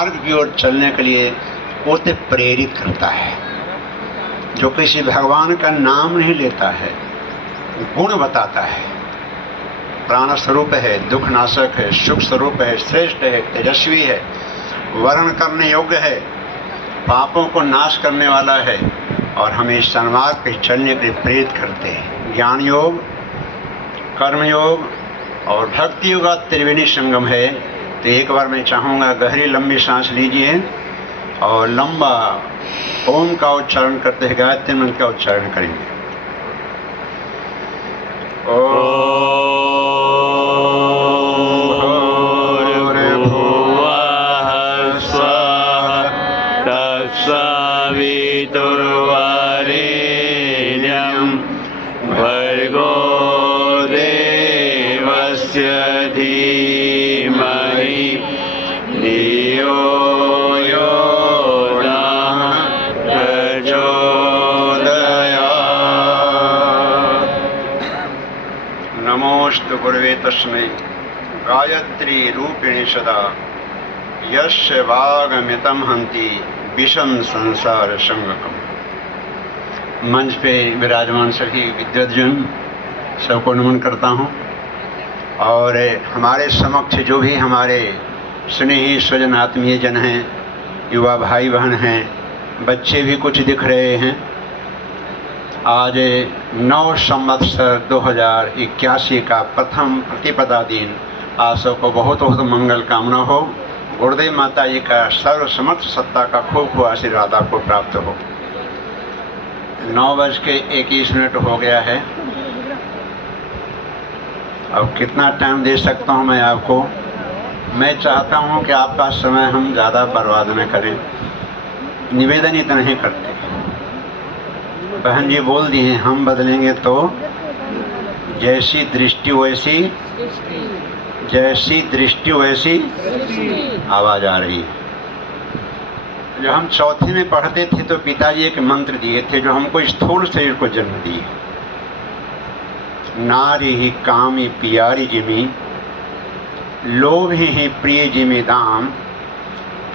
मार्ग की ओर चलने के लिए उसे प्रेरित करता है। जो किसी भगवान का नाम नहीं लेता है, गुण बताता है, प्राण स्वरूप है, दुख नाशक है, सुख स्वरूप है, श्रेष्ठ है, तेजस्वी है, वर्ण करने योग्य है, पापों को नाश करने वाला है और हमें सन्मार्ग पे चलने के लिए प्रेरित करते हैं। ज्ञान योग, कर्म योग और भक्ति योग का त्रिवेणी संगम है। तो एक बार मैं चाहूँगा गहरी लंबी सांस लीजिए और लंबा ओम का उच्चारण करते हुए गायत्री मंत्र का उच्चारण करेंगे। तत्सवितुर्वरेण्यं भर्गो देवस्य धीमहि धियो यो नः प्रचोदयात्। नमोस्तु गुरवे तस्मै गायत्री रूपिणी सदा यस्य वागमितं हन्ति विषम संसार संगकम। मंच पे विराजमान सभी विद्वद्जन सबको नमन करता हूँ और हमारे समक्ष जो भी हमारे स्नेही स्वजन आत्मीय जन हैं, युवा भाई बहन हैं, बच्चे भी कुछ दिख रहे हैं। आज 9 संवत्सर 2081 का प्रथम प्रतिपदा दिन। आप सबको बहुत बहुत मंगल कामना हो। गुरुदेव माता जी का सर्वसमर्थ सत्ता का खूब खूब आशीर्वाद आपको प्राप्त हो। 9:21 हो गया है। अब कितना टाइम दे सकता हूँ मैं आपको? मैं चाहता हूँ कि आपका समय हम ज़्यादा बर्बाद न करें। निवेदन इतना नहीं करते। बहन जी बोल दी हैं, हम बदलेंगे तो जैसी दृष्टि वैसी, जैसी दृष्टि वैसी आवाज़ आ रही है। जब हम चौथी में पढ़ते थे तो पिताजी एक मंत्र दिए थे जो हमको स्थूल शरीर को जन्म दिए। नारी ही कामी पियारी जिमी, लोभ ही प्रिय जिमी दाम,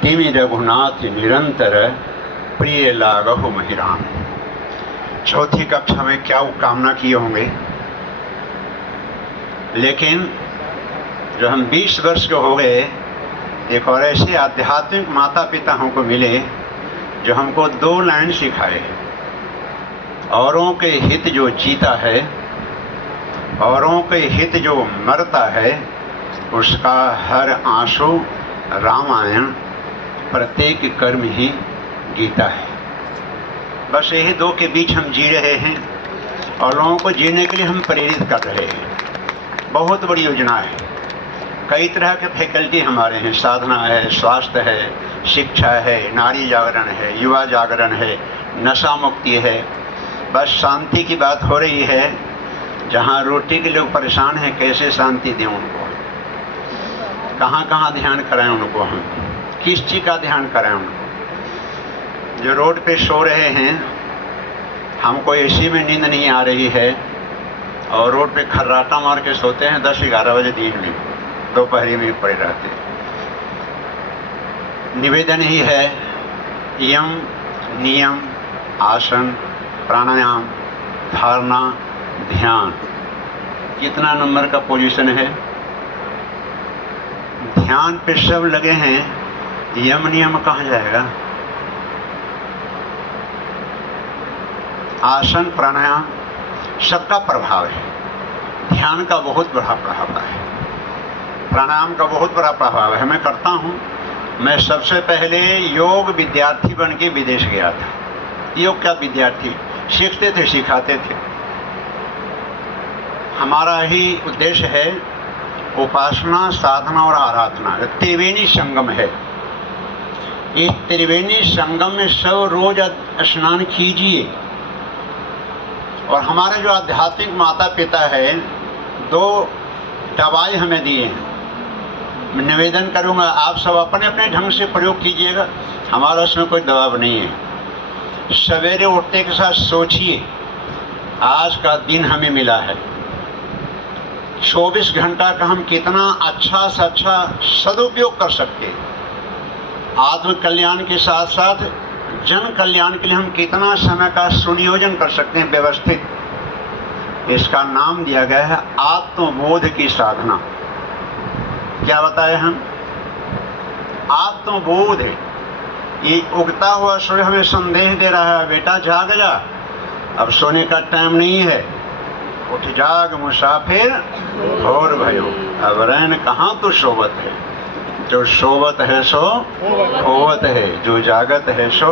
तिमि रघुनाथ निरंतर प्रिय लागहु महिराम। चौथी कक्षा में क्या कामना किए होंगे, लेकिन जो हम 20 वर्ष के हो गए, एक और ऐसे आध्यात्मिक माता पिता हमको मिले जो हमको 2 लाइन सिखाए। औरों के हित जो जीता है, औरों के हित जो मरता है, उसका हर आंसू रामायण, प्रत्येक कर्म ही गीता है। बस यही 2 के बीच हम जी रहे हैं और लोगों को जीने के लिए हम प्रेरित कर रहे हैं। बहुत बड़ी योजना है। कई तरह के फैकल्टी हमारे हैं। साधना है, स्वास्थ्य है, शिक्षा है, नारी जागरण है, युवा जागरण है, नशा मुक्ति है। बस शांति की बात हो रही है। जहाँ रोटी के लोग परेशान हैं, कैसे शांति दें उनको, कहाँ कहाँ ध्यान कराएं उनको, हम किस चीज़ का ध्यान कराएं उनको। जो रोड पे सो रहे हैं, हमको एसी में नींद नहीं आ रही है और रोड पे खर्राटा मार के सोते हैं 10-11 बजे दिन में, दोपहरी में पड़े रहते। निवेदन ही है, यम नियम आसन प्राणायाम धारणा ध्यान। कितना नंबर का पोजीशन है? ध्यान पे सब लगे हैं, यम नियम कहाँ जाएगा? आसन प्राणायाम सबका प्रभाव है। ध्यान का बहुत बड़ा प्रभाव है, प्राणायाम का बहुत बड़ा प्रभाव है। मैं करता हूँ। मैं सबसे पहले योग विद्यार्थी बन के विदेश गया था। योग का विद्यार्थी सीखते थे, सिखाते थे। हमारा ही उद्देश्य है उपासना, साधना और आराधना। त्रिवेणी संगम है। इस त्रिवेणी संगम में सब रोज स्नान कीजिए। और हमारे जो आध्यात्मिक माता पिता है, 2 दवाई हमें दिए हैं। मैं निवेदन करूंगा, आप सब अपने अपने ढंग से प्रयोग कीजिएगा। हमारा उसमें कोई दबाव नहीं है। सवेरे उठते के साथ सोचिए, आज का दिन हमें मिला है। 24 घंटा का हम कितना अच्छा से अच्छा सदुपयोग कर सकते हैं। आत्म कल्याण के साथ साथ जन कल्याण के लिए हम कितना समय का सुनियोजन कर सकते हैं व्यवस्थित, इसका नाम दिया गया है आत्मबोध की साधना। क्या बताए हम? आत्मबोध। ये उगता हुआ सूर्य हमें संदेश दे रहा है, बेटा जाग जा, अब सोने का टाइम नहीं है, उठ जाग मुसाफिर भोर भयो, अब रैन कहाँ तो सोवत है, जो सोवत है सो होवत है, जो जागत है सो।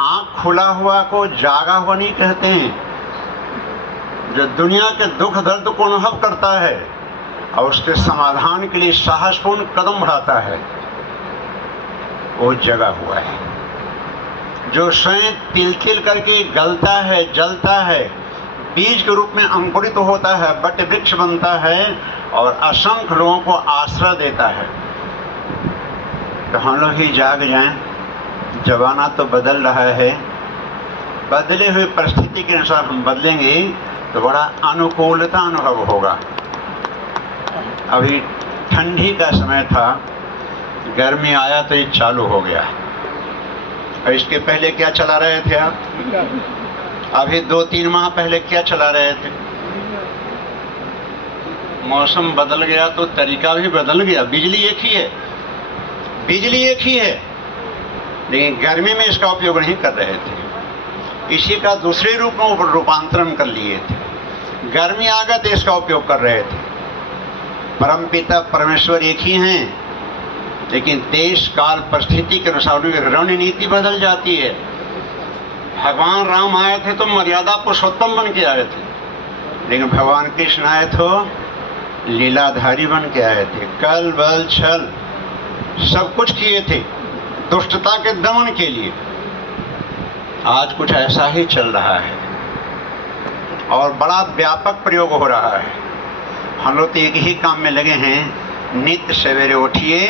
आंख खुला हुआ को जागा हुआ नहीं कहते हैं। जो दुनिया के दुख दर्द को अनुभव करता है और उसके समाधान के लिए साहसपूर्ण कदम बढ़ाता है, वो जगा हुआ है। जो स्वयं तिल तिल करके गलता है, जलता है, बीज के रूप में अंकुरित होता है, बट वृक्ष बनता है और असंख्य लोगों को आश्रय देता है। तो हम लोग ही जाग जाएं। जमाना तो बदल रहा है, बदले हुए परिस्थिति के अनुसार हम बदलेंगे तो बड़ा अनुकूलता अनुभव होगा। अभी ठंडी का समय था, गर्मी आया तो ये चालू हो गया। और इसके पहले क्या चला रहे थे आप? अभी 2-3 माह पहले क्या चला रहे थे? मौसम बदल गया तो तरीका भी बदल गया। बिजली एक ही है, बिजली एक ही है, लेकिन गर्मी में इसका उपयोग नहीं कर रहे थे, इसी का दूसरे रूप में रूपांतरण कर लिए थे। गर्मी आ गया तो इसका उपयोग कर रहे थे। परमपिता परमेश्वर एक ही हैं, लेकिन देश काल परिस्थिति के अनुसार उनकी रणनीति बदल जाती है। भगवान राम आए थे तो मर्यादा पुरुषोत्तम बन के आए थे, लेकिन भगवान कृष्ण आए तो लीलाधारी बन के आए थे। कल बल छल सब कुछ किए थे दुष्टता के दमन के लिए। आज कुछ ऐसा ही चल रहा है और बड़ा व्यापक प्रयोग हो रहा है। हम लोग तो एक ही काम में लगे हैं, नित्य सवेरे उठिए,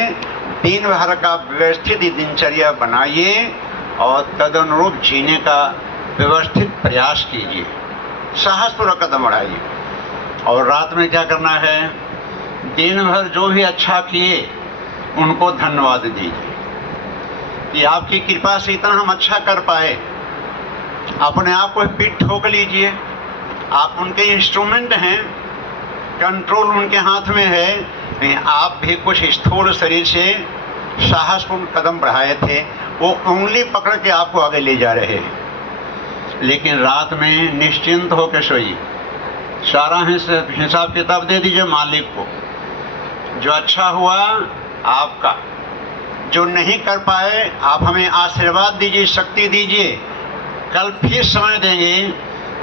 दिन भर का व्यवस्थित दिनचर्या बनाइए और तदनुरूप जीने का व्यवस्थित प्रयास कीजिए, साहसपूर्वक कदम बढ़ाइए। और रात में क्या करना है? दिन भर जो भी अच्छा किए उनको धन्यवाद दीजिए कि आपकी कृपा से इतना हम अच्छा कर पाए। अपने आप को पीठ ठोक लीजिए, आप उनके इंस्ट्रूमेंट हैं, कंट्रोल उनके हाथ में है। नहीं, आप भी कुछ स्थूल शरीर से साहसपूर्ण कदम बढ़ाए थे, वो उंगली पकड़ के आपको आगे ले जा रहे हैं। लेकिन रात में निश्चिंत होकर सोइए, सारा हिसाब किताब दे दीजिए मालिक को। जो अच्छा हुआ आपका, जो नहीं कर पाए आप हमें आशीर्वाद दीजिए, शक्ति दीजिए। कल फिर समय देंगे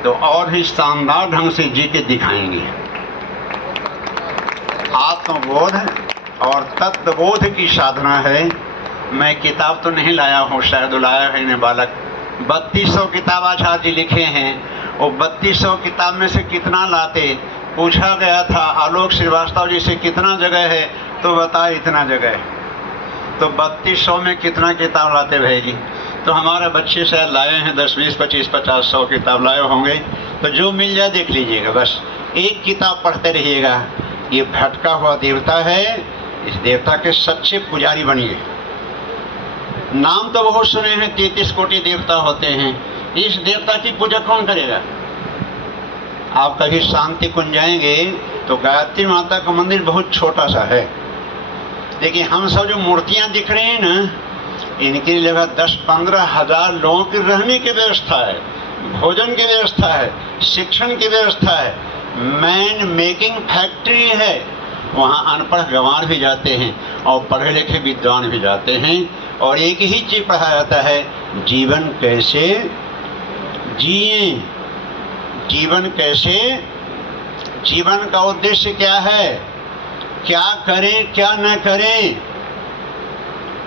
तो और भी शानदार ढंग से जी के दिखाएंगे। आत्मबोध और तत्वबोध की साधना है। मैं किताब तो नहीं लाया हूँ, शायद लाया है ने बालक। 3200 किताब आचार्य जी लिखे हैं, वो 3200 किताब में से कितना लाते? पूछा गया था आलोक श्रीवास्तव जी से कितना जगह है, तो बताए इतना जगह है। तो 3200 में कितना किताब लाते भाई जी? तो हमारे बच्चे शायद लाए हैं 10, 20, 25, 50, 100 किताब लाए होंगे। तो जो मिल जाए देख लीजिएगा, बस एक किताब पढ़ते रहिएगा। ये भटका हुआ देवता है, इस देवता के सच्चे पुजारी बनिए। नाम तो बहुत सुने हैं, 33 कोटि देवता होते हैं, इस देवता की पूजा कौन करेगा? आप कभी शांति कुंज जाएंगे तो गायत्री माता का मंदिर बहुत छोटा सा है, लेकिन हम सब जो मूर्तियां दिख रहे हैं ना, इनके लिए लगभग 10-15 हजार लोगों की रहने की व्यवस्था है, भोजन की व्यवस्था है, शिक्षण की व्यवस्था है, मैन मेकिंग फैक्ट्री है। वहाँ अनपढ़ गंवार भी जाते हैं और पढ़े लिखे विद्वान भी जाते हैं, और एक ही चीज पढ़ाया जाता है, जीवन कैसे जिए, जीवन कैसे, जीवन का उद्देश्य क्या है, क्या करें क्या न करें।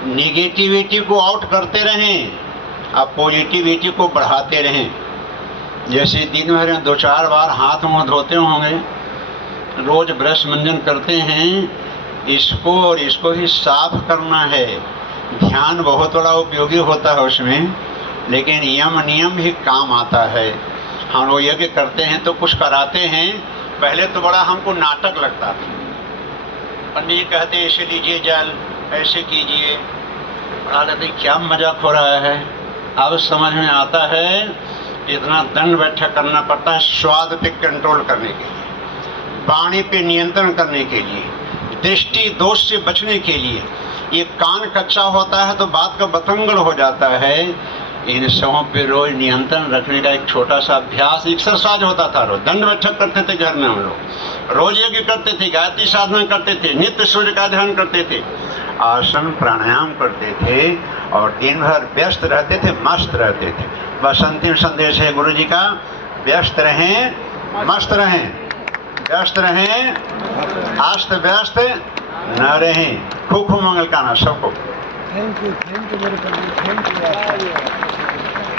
नेगेटिविटी को आउट करते रहें, आप पॉजिटिविटी को बढ़ाते रहें। जैसे दिन भर में 2-4 बार हाथ मुंह धोते होंगे, रोज ब्रश मंजन करते हैं, इसको और इसको ही साफ करना है। ध्यान बहुत बड़ा उपयोगी होता है उसमें, लेकिन यम नियम भी काम आता है। हम लोग यज्ञ करते हैं तो कुछ कराते हैं, पहले तो बड़ा हमको नाटक लगता था। पंडित जी कहते ऐसे लीजिए जल, ऐसे कीजिए, आगे थे क्या मजाक हो रहा है। अब समझ में आता है इतना दंड बैठक करना पड़ता है स्वाद पे कंट्रोल करने के लिए, वाणी पे नियंत्रण करने के लिए, दृष्टि दोष से बचने के लिए। ये कान कच्चा होता है तो बात का बतंगड़ हो जाता है। इन सबों पे रोज नियंत्रण रखने का एक छोटा सा अभ्यास एक्सरसाइज होता था। रोज दंड बैठक करते थे घर में हम लोग, रोज यज्ञ करते थे, गायत्री साधना करते थे, नित्य सूर्य का ध्यान करते थे, आसन प्राणायाम करते थे और दिन भर व्यस्त रहते थे, मस्त रहते थे। बस अंतिम संदेश है गुरु जी का, व्यस्त रहें, मस्त रहें, व्यस्त रहें, अस्त व्यस्त न रहें। खूब खूब मंगल कामना सबको। थैंक यू मेरे प्रभु, थैंक यू।